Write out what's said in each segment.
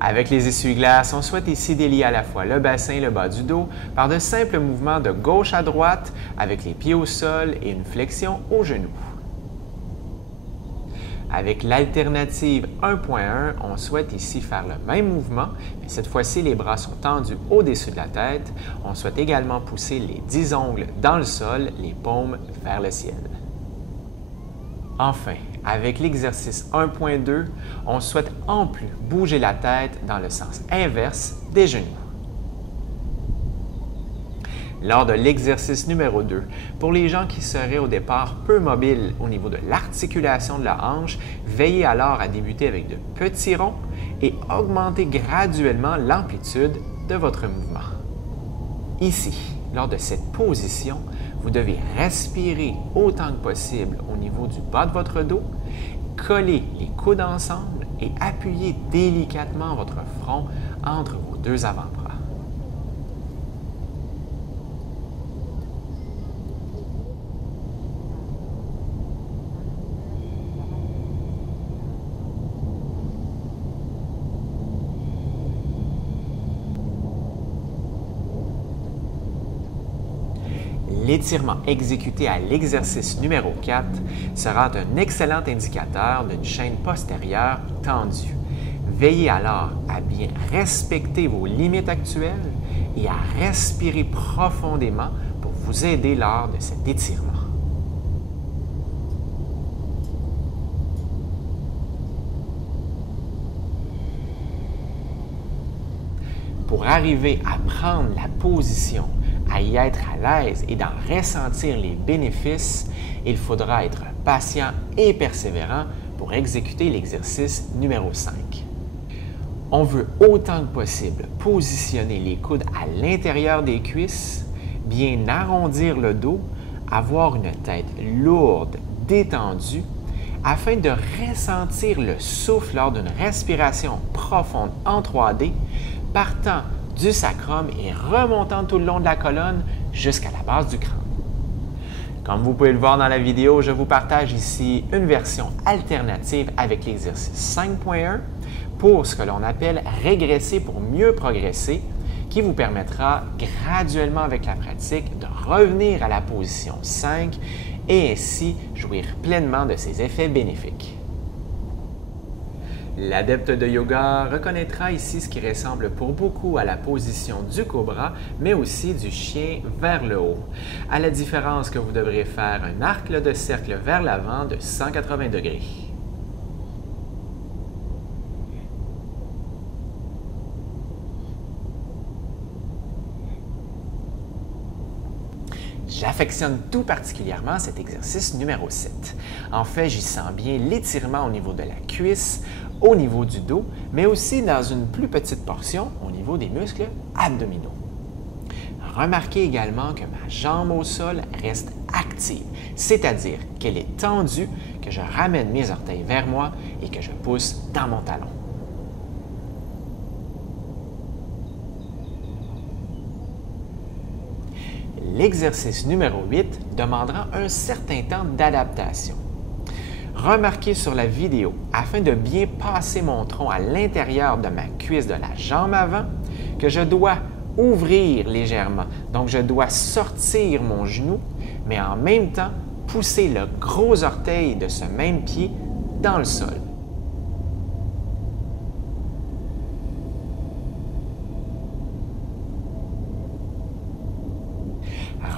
Avec les essuie-glaces, on souhaite ici délier à la fois le bassin et le bas du dos par de simples mouvements de gauche à droite avec les pieds au sol et une flexion au genou. Avec l'alternative 1.1, on souhaite ici faire le même mouvement, mais cette fois-ci, les bras sont tendus au-dessus de la tête. On souhaite également pousser les 10 ongles dans le sol, les paumes vers le ciel. Enfin, avec l'exercice 1.2, on souhaite en plus bouger la tête dans le sens inverse des genoux. Lors de l'exercice numéro 2, pour les gens qui seraient au départ peu mobiles au niveau de l'articulation de la hanche, veillez alors à débuter avec de petits ronds et augmenter graduellement l'amplitude de votre mouvement. Ici, lors de cette position, vous devez respirer autant que possible au niveau du bas de votre dos, coller les coudes ensemble et appuyer délicatement votre front entre vos deux avant-bras. L'étirement exécuté à l'exercice numéro 4 sera un excellent indicateur d'une chaîne postérieure tendue. Veillez alors à bien respecter vos limites actuelles et à respirer profondément pour vous aider lors de cet étirement. Pour arriver à prendre la position, à y être à l'aise et d'en ressentir les bénéfices, il faudra être patient et persévérant pour exécuter l'exercice numéro 5. On veut autant que possible positionner les coudes à l'intérieur des cuisses, bien arrondir le dos, avoir une tête lourde, détendue, afin de ressentir le souffle lors d'une respiration profonde en 3D, partant du sacrum et remontant tout le long de la colonne jusqu'à la base du crâne. Comme vous pouvez le voir dans la vidéo, je vous partage ici une version alternative avec l'exercice 5.1 pour ce que l'on appelle régresser pour mieux progresser, qui vous permettra graduellement avec la pratique de revenir à la position 5 et ainsi jouir pleinement de ses effets bénéfiques. L'adepte de yoga reconnaîtra ici ce qui ressemble pour beaucoup à la position du cobra, mais aussi du chien vers le haut, à la différence que vous devrez faire un arc de cercle vers l'avant de 180 degrés. J'affectionne tout particulièrement cet exercice numéro 7. En fait, j'y sens bien l'étirement au niveau de la cuisse, au niveau du dos, mais aussi dans une plus petite portion au niveau des muscles abdominaux. Remarquez également que ma jambe au sol reste active, c'est-à-dire qu'elle est tendue, que je ramène mes orteils vers moi et que je pousse dans mon talon. L'exercice numéro 8 demandera un certain temps d'adaptation. Remarquez sur la vidéo, afin de bien passer mon tronc à l'intérieur de ma cuisse de la jambe avant, que je dois ouvrir légèrement. Donc, je dois sortir mon genou, mais en même temps, pousser le gros orteil de ce même pied dans le sol.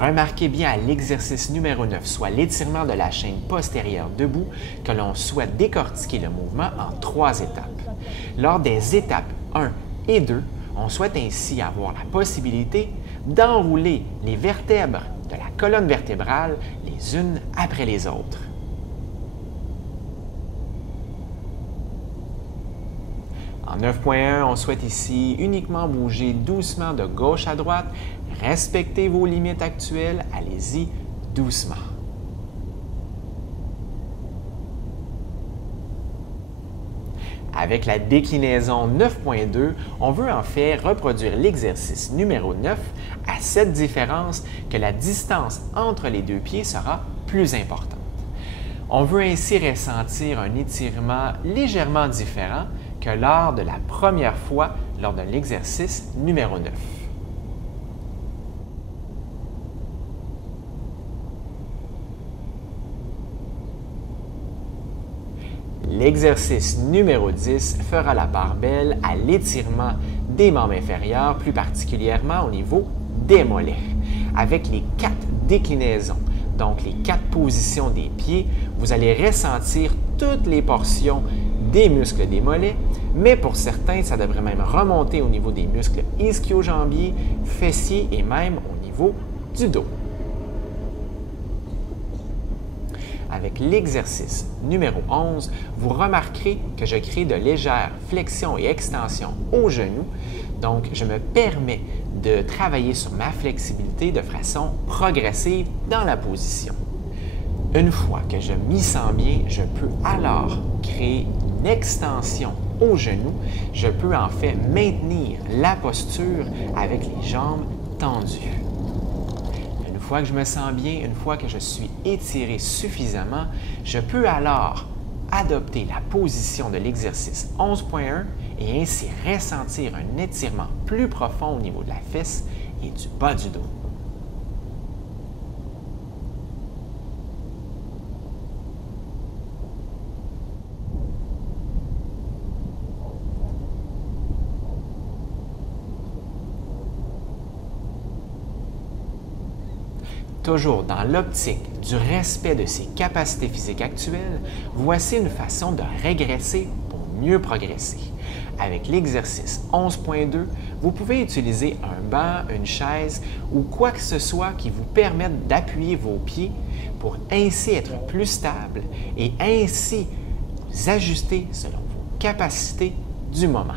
Remarquez bien à l'exercice numéro 9, soit l'étirement de la chaîne postérieure debout, que l'on souhaite décortiquer le mouvement en 3 étapes. Lors des étapes 1 et 2, on souhaite ainsi avoir la possibilité d'enrouler les vertèbres de la colonne vertébrale les unes après les autres. En 9.1, on souhaite ici uniquement bouger doucement de gauche à droite. Respectez vos limites actuelles, allez-y doucement. Avec la déclinaison 9.2, on veut en fait reproduire l'exercice numéro 9 à cette différence que la distance entre les deux pieds sera plus importante. On veut ainsi ressentir un étirement légèrement différent que lors de la première fois lors de l'exercice numéro 9. L'exercice numéro 10 fera la part belle à l'étirement des membres inférieurs, plus particulièrement au niveau des mollets, avec les 4 déclinaisons. Donc, les 4 positions des pieds, vous allez ressentir toutes les portions des muscles des mollets, mais pour certains, ça devrait même remonter au niveau des muscles ischio-jambiers, fessiers et même au niveau du dos. Avec l'exercice numéro 11, vous remarquerez que je crée de légères flexions et extensions aux genoux. Donc, je me permets de travailler sur ma flexibilité de façon progressive dans la position. Une fois que je m'y sens bien, je peux alors créer une extension aux genoux. Je peux en fait maintenir la posture avec les jambes tendues. Une fois que je me sens bien, une fois que je suis étiré suffisamment, je peux alors adopter la position de l'exercice 11.1 et ainsi ressentir un étirement plus profond au niveau de la fesse et du bas du dos. Toujours dans l'optique du respect de ses capacités physiques actuelles, voici une façon de régresser pour mieux progresser. Avec l'exercice 11.2, vous pouvez utiliser un banc, une chaise ou quoi que ce soit qui vous permette d'appuyer vos pieds pour ainsi être plus stable et ainsi vous ajuster selon vos capacités du moment.